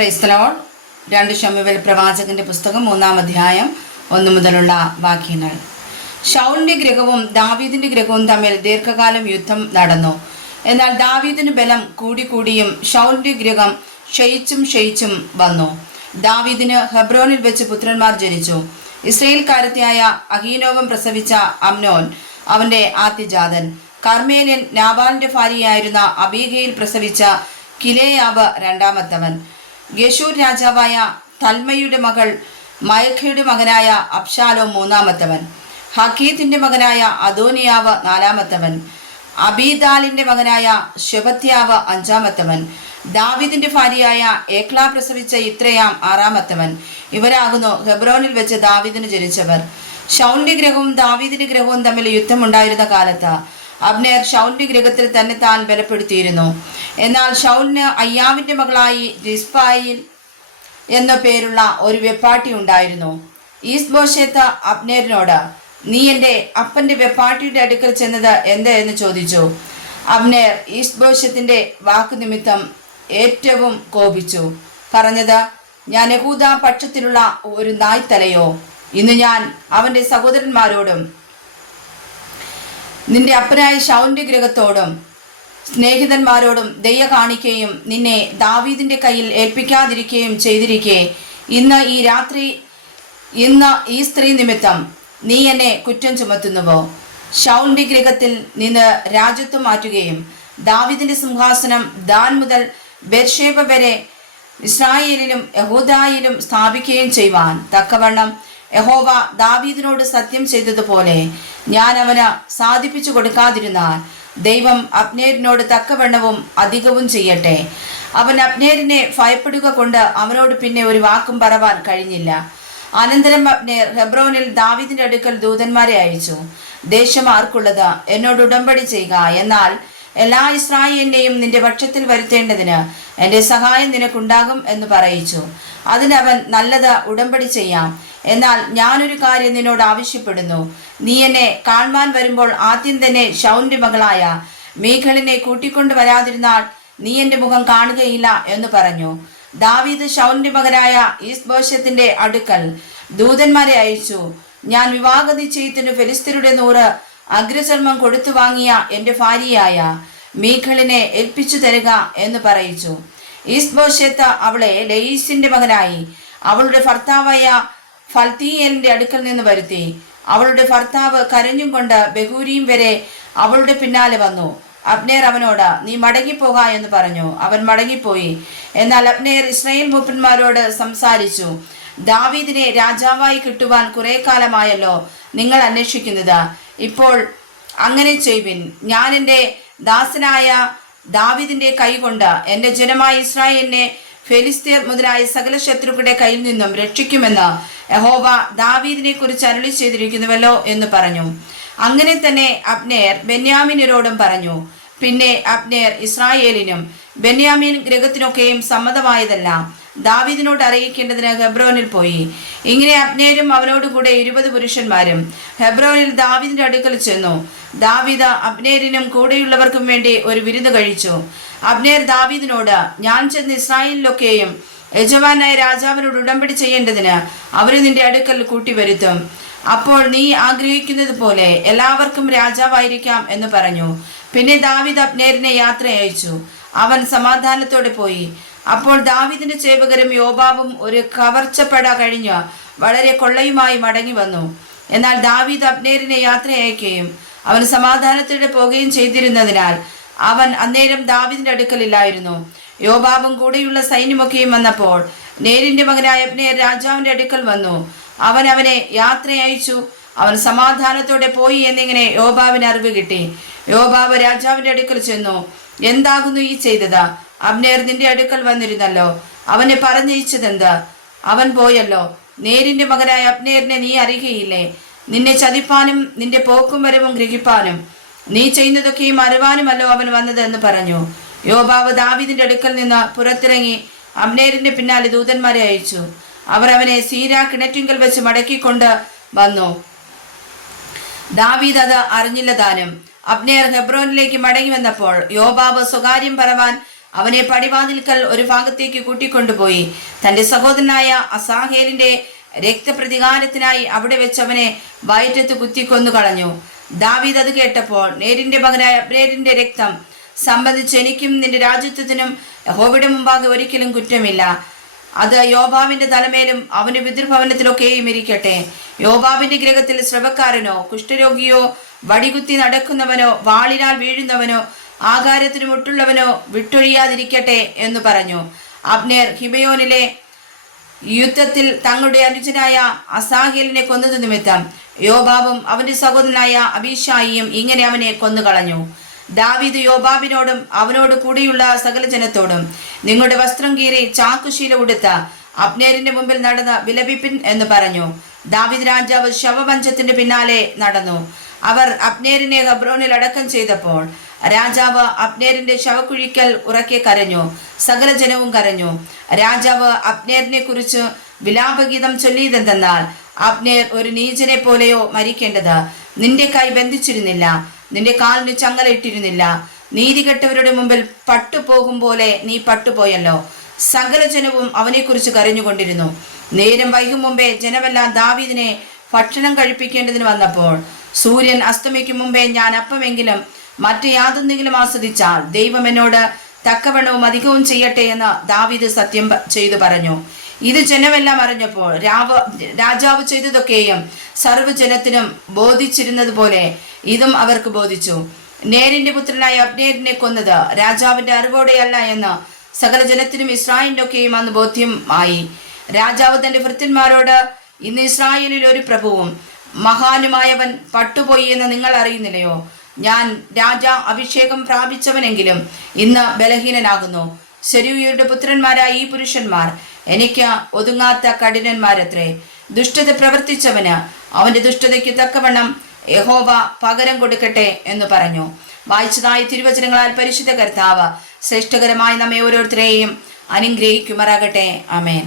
Praise the Lord. 2 ശമൂവേൽ പ്രവാചകന്റെ പുസ്തകം 3-ാം അധ്യായം 1 മുതലുള്ള വാക്യങ്ങൾ. ശൗലിന്റെ ഗൃഹവും ദാവീദിന്റെ ഗൃഹവും തമ്മിൽ ദീർഘകാലം യുദ്ധം നടന്നു. എന്നാൽ ദാവീദിന് ബലം കൂടിയും ശൗലിന്റെ ഗൃഹം ക്ഷയിച്ചും വന്നു. ദാവീദിന് ഹെബ്രോനിൽ വെച്ച് പുത്രന്മാർ ജനിച്ചു. ഇസ്രായേൽക്കാരത്തിയായ അഹീനോവം പ്രസവിച്ച അമ്നോൻ അവന്റെ ആദ്യജാതൻ. കർമ്മേല്യൻ നാബാലിന്റെ ഭാര്യയായിരുന്ന അബീഗയിൽ പ്രസവിച്ച കിലേയാബ് രണ്ടാമത്തവൻ. ഗെശൂർ രാജാവായ തൽമയുടെ മകൾ മയഖയുടെ മകനായ അബ്ശാലോം മൂന്നാമത്തവൻ. ഹക്കീത്തിന്റെ മകനായ അദോനിയാവ് നാലാമത്തവൻ. അബീദാലിന്റെ മകനായ ശെബത്യാവ് അഞ്ചാമത്തവൻ. ദാവീദിന്റെ ഭാര്യയായ ഏക്ലാ പ്രസവിച്ച ഇത്രയാം ആറാമത്തവൻ. ഇവരാകുന്നു ഹെബ്രോനിൽ വെച്ച് ദാവീദിന് ജനിച്ചവർ. ശൗലിന്റെ ഗൃഹവും ദാവീദിന്റെ ഗൃഹവും തമ്മിൽ യുദ്ധമുണ്ടായിരുന്ന കാലത്ത് അബ്നേർ ശൗലിന്റെ ഗൃഹത്തിൽ തന്നെ താൻ ബലപ്പെടുത്തിയിരുന്നു. എന്നാൽ ശൗലിന് അയ്യാവിന്റെ മകളായി റിസ്പായിൽ എന്ന പേരുള്ള ഒരു വെപ്പാട്ടി ഉണ്ടായിരുന്നു. ഈസ്ബോശേത്ത് അബ്നേറിനോട്, നീ എൻ്റെ അപ്പന്റെ വെപ്പാട്ടിയുടെ അടുക്കൽ ചെന്നത് എന്ത് എന്ന് ചോദിച്ചു. അബ്നേർ ഈസ്ബോശത്തിന്റെ വാക്കു നിമിത്തം ഏറ്റവും കോപിച്ചു. പറഞ്ഞത്, ഞാൻ യഹൂദ പക്ഷത്തിലുള്ള ഒരു നായ്ത്തലയോ? ഇന്ന് ഞാൻ അവന്റെ സഹോദരന്മാരോടും നിന്റെ അപ്പനായ ശൗലിന്റെ ഗൃഹത്തോടും സ്നേഹിതന്മാരോടും ദയ കാണിക്കുകയും നിന്നെ ദാവീദിന്റെ കയ്യിൽ ഏൽപ്പിക്കാതിരിക്കുകയും ചെയ്തിരിക്കെ ഇന്ന് ഈ സ്ത്രീ നിമിത്തം നീ എന്നെ കുറ്റം ചുമത്തുന്നുവോ? ശൗലിന്റെ ഗൃഹത്തിൽ നിന്ന് രാജ്യത്വം മാറ്റുകയും ദാവീദിന്റെ സിംഹാസനം ദാൻ മുതൽ ബെർശേബ വരെ ഇസ്രായേലിലും യഹൂദായിലും സ്ഥാപിക്കുകയും ചെയ്യുവാൻ തക്കവണ്ണം യഹോവ ദാവീദിനോട് സത്യം ചെയ്തതുപോലെ ഞാൻ അവന് സാധിപ്പിച്ചു കൊടുക്കാതിരുന്നാൽ ദൈവം അബ്നേരിനോട് തക്കവണ്ണവും അധികവും ചെയ്യട്ടെ. അവൻ അബ്നേരിനെ ഭയപ്പെടുക കൊണ്ട് അവനോട് പിന്നെ ഒരു വാക്കും പറവാൻ കഴിഞ്ഞില്ല. അനന്തരം അബ്നേർ ഹെബ്രോനിൽ ദാവീദിന്റെ അടുക്കൽ ദൂതന്മാരെ അയച്ചു. ദേശം ആർക്കുള്ളത്? എന്നോട് ഉടമ്പടി ചെയ്യുക, എന്നാൽ എല്ലാ ഇസ്രായേലിനെയും നിന്റെ പക്ഷത്തിൽ വരുത്തേണ്ടതിന് എൻ്റെ സഹായം നിനക്കുണ്ടാകും എന്ന് പറയിച്ചു. അതിനവൻ, നല്ലത്, ഉടമ്പടി ചെയ്യാം. എന്നാൽ ഞാനൊരു കാര്യം നിന്നോട് ആവശ്യപ്പെടുന്നു. നീ എന്നെ കാണുവാൻ വരുമ്പോൾ ആദ്യം തന്നെ ശൗലിന്റെ മകളായ മീഖളിനെ കൂട്ടിക്കൊണ്ട് വരാതിരുന്നാൽ നീ എൻ്റെ മുഖം കാണുകയില്ല എന്ന് പറഞ്ഞു. ദാവീദ് ശൗലിന്റെ മകനായ ഈസ്ബോശത്തിന്റെ അടുക്കൽ ദൂതന്മാരെ അയച്ചു. ഞാൻ വിവാഹ നിശ്ചയത്തിന് ഫെലിസ്ത്യരുടെ 100 അഗ്രചർമ്മം കൊടുത്തു വാങ്ങിയ എൻ്റെ ഭാര്യയായ മീഖളിനെ ഏൽപ്പിച്ചു തരിക എന്ന് പറയിച്ചു. ഈസ്ബോശത്ത് അവളെ ലയീസിന്റെ മകനായി അവളുടെ ഭർത്താവായ ഫൽത്തീയേലിന്റെ അടുക്കൽ നിന്ന് വരുത്തി. അവളുടെ ഭർത്താവ് കരഞ്ഞും കൊണ്ട് ബഹൂരീം വരെ അവളുടെ പിന്നാലെ വന്നു. അബ്നേർ അവനോട്, നീ മടങ്ങിപ്പോക എന്ന് പറഞ്ഞു. അവൻ മടങ്ങിപ്പോയി. എന്നാൽ അബ്നേർ ഇസ്രായേൽ മൂപ്പന്മാരോട് സംസാരിച്ചു. ദാവീദിനെ രാജാവായി കിട്ടുവാൻ കുറെ കാലമായല്ലോ നിങ്ങൾ അന്വേഷിക്കുന്നത്. ഇപ്പോൾ അങ്ങനെ ചെയ്യുവിൻ. ഞാൻ എൻ്റെ ദാസനായ ദാവീദിന്റെ കൈകൊണ്ട് എൻ്റെ ജനമായ ഇസ്രായേലിനെ ഫെലിസ്ത്യർ മുതലായ സകല ശത്രുക്കളുടെ കയ്യിൽ നിന്നും രക്ഷിക്കുമെന്ന് യഹോവ ദാവീദിനെ കുറിച്ച് അരുളി ചെയ്തിരിക്കുന്നുവല്ലോ എന്ന് പറഞ്ഞു. അങ്ങനെ തന്നെ അബ്നേർ ബെന്യാമീനരോടും പറഞ്ഞു. പിന്നെ അബ്നേർ ഇസ്രായേലിനും ബെന്യാമീൻ ഗൃഹത്തിനൊക്കെയും സമ്മതമായതെല്ലാം ദാവീദിനോട് അറിയിക്കേണ്ടതിന് ഹെബ്രോനിൽ പോയി. ഇങ്ങനെ അബ്നേരും അവനോടുകൂടെ 20 പുരുഷന്മാരും ഹെബ്രോനിൽ ദാവീദിന്റെ അടുക്കൽ ചെന്നു. ദാവീദ് അബ്നേരിനും കൂടെയുള്ളവർക്കും വേണ്ടി ഒരു വിരുന്ന് കഴിച്ചു. അബ്നേർ ദാവീദിനോട്, ഞാൻ ചെന്ന് ഇസ്രായേലിലൊക്കെയും യജമാനായ രാജാവിനോട് ഉടമ്പടി ചെയ്യേണ്ടതിന് അവരെ നിന്റെ അടുക്കൽ കൂട്ടിവരുത്തും. അപ്പോൾ നീ ആഗ്രഹിക്കുന്നത് പോലെ എല്ലാവർക്കും രാജാവായിരിക്കാം എന്ന് പറഞ്ഞു. പിന്നെ ദാവീദ് അബ്നേരിനെ യാത്ര അയച്ചു. അവൻ സമാധാനത്തോടെ പോയി. അപ്പോൾ ദാവീദിന്റെ സേവകരും യോബാബും ഒരു കവർച്ചപ്പട കഴിഞ്ഞ് വളരെ കൊള്ളയുമായി മടങ്ങി വന്നു. എന്നാൽ ദാവീദ് അബ്നേരിനെ യാത്ര അയക്കുകയും അവൻ സമാധാനത്തോടെ പോവുകയും ചെയ്തിരുന്നതിനാൽ അവൻ അന്നേരം ദാവീദിന്റെ അടുക്കലില്ലായിരുന്നു. യോബാബും കൂടെയുള്ള സൈന്യമൊക്കെയും വന്നപ്പോൾ നേരിന്റെ മകനായ അബ്നേർ രാജാവിന്റെ അടുക്കൽ വന്നു. അവൻ അവനെ യാത്ര അയച്ചു. അവൻ സമാധാനത്തോടെ പോയി എന്നിങ്ങനെ യോബാബിന് അറിവ് കിട്ടി. യോബാബ് രാജാവിന്റെ അടുക്കൽ ചെന്നു, എന്താകുന്നു ഈ ചെയ്തത്? അബ്നേർ നിന്റെ അടുക്കൽ വന്നിരുന്നല്ലോ, അവനെ പറഞ്ഞയച്ചതെന്ത്? അവൻ പോയല്ലോ. നേരിന്റെ മകനായ അബ്നേരിനെ നീ അറിയുകയില്ലേ? നിന്നെ ചതിപ്പാനും നിന്റെ പോക്കും വരവും ഗ്രഹിപ്പാനും നീ ചെയ്യുന്നതൊക്കെയും അറിവാനുമല്ലോ അവൻ വന്നത് എന്ന് പറഞ്ഞു. യോബാബ് ദാവീദിന്റെ അടുക്കൽ നിന്ന് പുറത്തിറങ്ങി അബ്നേരിന്റെ പിന്നാലെ ദൂതന്മാരെ അയച്ചു. അവർ അവനെ സീരാ കിണറ്റിങ്കൽ വെച്ച് മടക്കിക്കൊണ്ട് വന്നു. ദാവീദ് അത് അറിഞ്ഞില്ല താനും. അബ്നേർ ഹെബ്രോനിലേക്ക് മടങ്ങി വന്നപ്പോൾ യോബാബ് സ്വകാര്യം പറവാൻ അവനെ പടിവാതിൽക്കൽ ഒരു ഭാഗത്തേക്ക് കൂട്ടിക്കൊണ്ടുപോയി തന്റെ സഹോദരനായ അസാഹേലിന്റെ രക്തപ്രതികാരത്തിനായി അവിടെ വെച്ച് അവനെ വയറ്റത്ത് കുത്തിക്കൊന്നു കളഞ്ഞു. ദാവീദ് അത് കേട്ടപ്പോൾ, നേരിന്റെ മകനായ അബ്നേരിന്റെ രക്തം സംബന്ധിച്ച് എനിക്കും നിന്റെ രാജ്യത്വത്തിനും യഹോവയുടെ മുമ്പാകെ ഒരിക്കലും കുറ്റമില്ല. അത് യോബാബിന്റെ തലമേലും അവന്റെ പിതൃഭവനത്തിലൊക്കെയും ഇരിക്കട്ടെ. യോബാബിന്റെ ഗൃഹത്തിൽ സ്രവക്കാരനോ കുഷ്ഠരോഗിയോ വടികുത്തി നടക്കുന്നവനോ വാളിനാൽ വീഴുന്നവനോ ആകാരത്തിന് മുട്ടുള്ളവനോ വിട്ടൊഴിയാതിരിക്കട്ടെ എന്ന് പറഞ്ഞു. അബ്നേർ ഗിബെയോനിലെ യുദ്ധത്തിൽ തങ്ങളുടെ അനുജനായ അസാഹേലിനെ കൊന്നത് നിമിത്തം യോബാബും അവന്റെ സഹോദരനായ അബീശായിയും ഇങ്ങനെ അവനെ കൊന്നുകളഞ്ഞു. ദാവീദ് യോബാബിനോടും അവനോട് കൂടിയുള്ള സകല ജനത്തോടും, നിങ്ങളുടെ വസ്ത്രം കീറി ചാക്കുശീല ഉടുത്ത അബ്നേരിന്റെ മുമ്പിൽ നടന്ന് വിലപിപ്പിൻ എന്ന് പറഞ്ഞു. ദാവീദ് രാജാവ് ശവമഞ്ചത്തിന്റെ പിന്നാലെ നടന്നു. അവർ അബ്നേരിനെ ഹെബ്രോനിൽ അടക്കം ചെയ്തപ്പോൾ രാജാവ് അബ്നേരിന്റെ ശവക്കുഴിക്കൽ ഉറക്കെ കരഞ്ഞു. സകല ജനവും കരഞ്ഞു. രാജാവ് അബ്നേരിനെ കുറിച്ച് വിലാപഗീതം ചൊല്ലിയതെന്തെന്നാൽ, അബ്നേർ ഒരു നീചനെ പോലെയോ മരിക്കേണ്ടത്. നിന്റെ കൈ ബന്ധിച്ചിരുന്നില്ല, നിന്റെ കാലിന് ചങ്ങല ഇട്ടിരുന്നില്ല. നീതികെട്ടവരുടെ മുമ്പിൽ പട്ടുപോകും പോലെ നീ പട്ടുപോയല്ലോ. സകല ജനവും അവനെക്കുറിച്ച് കരഞ്ഞുകൊണ്ടിരുന്നു. നേരം വൈകും മുമ്പേ ജനമെല്ലാം ദാവീദിനെ ഭക്ഷണം കഴിപ്പിക്കേണ്ടതിന് വന്നപ്പോൾ, സൂര്യൻ അസ്തമിക്കും മുമ്പേ ഞാൻ അപ്പമെങ്കിലും മറ്റു യാതൊന്നെങ്കിലും ആസ്വദിച്ചാൽ ദൈവം എന്നോട് തക്കവണ്ണവും അധികവും ചെയ്യട്ടെ എന്ന് ദാവീദ് സത്യം ചെയ്തു പറഞ്ഞു. ഇത് ജനമെല്ലാം അറിഞ്ഞപ്പോൾ രാജാവ് ചെയ്തതൊക്കെയും സർവ്വജനത്തിനും ബോധിച്ചിരുന്നത് പോലെ ഇതും അവർക്ക് ബോധിച്ചു. നേരിന്റെ പുത്രനായ അബ്നേരിനെ കൊന്നത് രാജാവിന്റെ അറിവോടെയല്ല എന്ന് സകല ജനത്തിനും ഇസ്രായേലിനൊക്കെയും അന്ന് ബോധ്യം ആയി. രാജാവ് തന്റെ ഭൃത്യന്മാരോട്, ഇന്ന് ഇസ്രായേലിൽ ഒരു പ്രഭുവും മഹാനുമായവൻ പട്ടുപോയി എന്ന് നിങ്ങൾ അറിയുന്നില്ലയോ? ഞാൻ അഭിഷേകം പ്രാപിച്ചവനെങ്കിലും ഇന്ന് ബലഹീനനാകുന്നു. സെരൂയയുടെ പുത്രന്മാരായ ഈ പുരുഷന്മാർ എനിക്ക് ഒതുങ്ങാത്ത കഠിനന്മാരത്രേ. ദുഷ്ടത പ്രവർത്തിച്ചവന് അവന്റെ ദുഷ്ടതയ്ക്ക് തക്കവണ്ണം യഹോവ പകരം കൊടുക്കട്ടെ എന്ന് പറഞ്ഞു. വായിച്ചതായ തിരുവചനങ്ങളാൽ പരിശുദ്ധ കർത്താവ് ശ്രേഷ്ഠകരമായി നമ്മെ ഓരോരുത്തരെയും അനുഗ്രഹിക്കുമാറാകട്ടെ. ആമേൻ.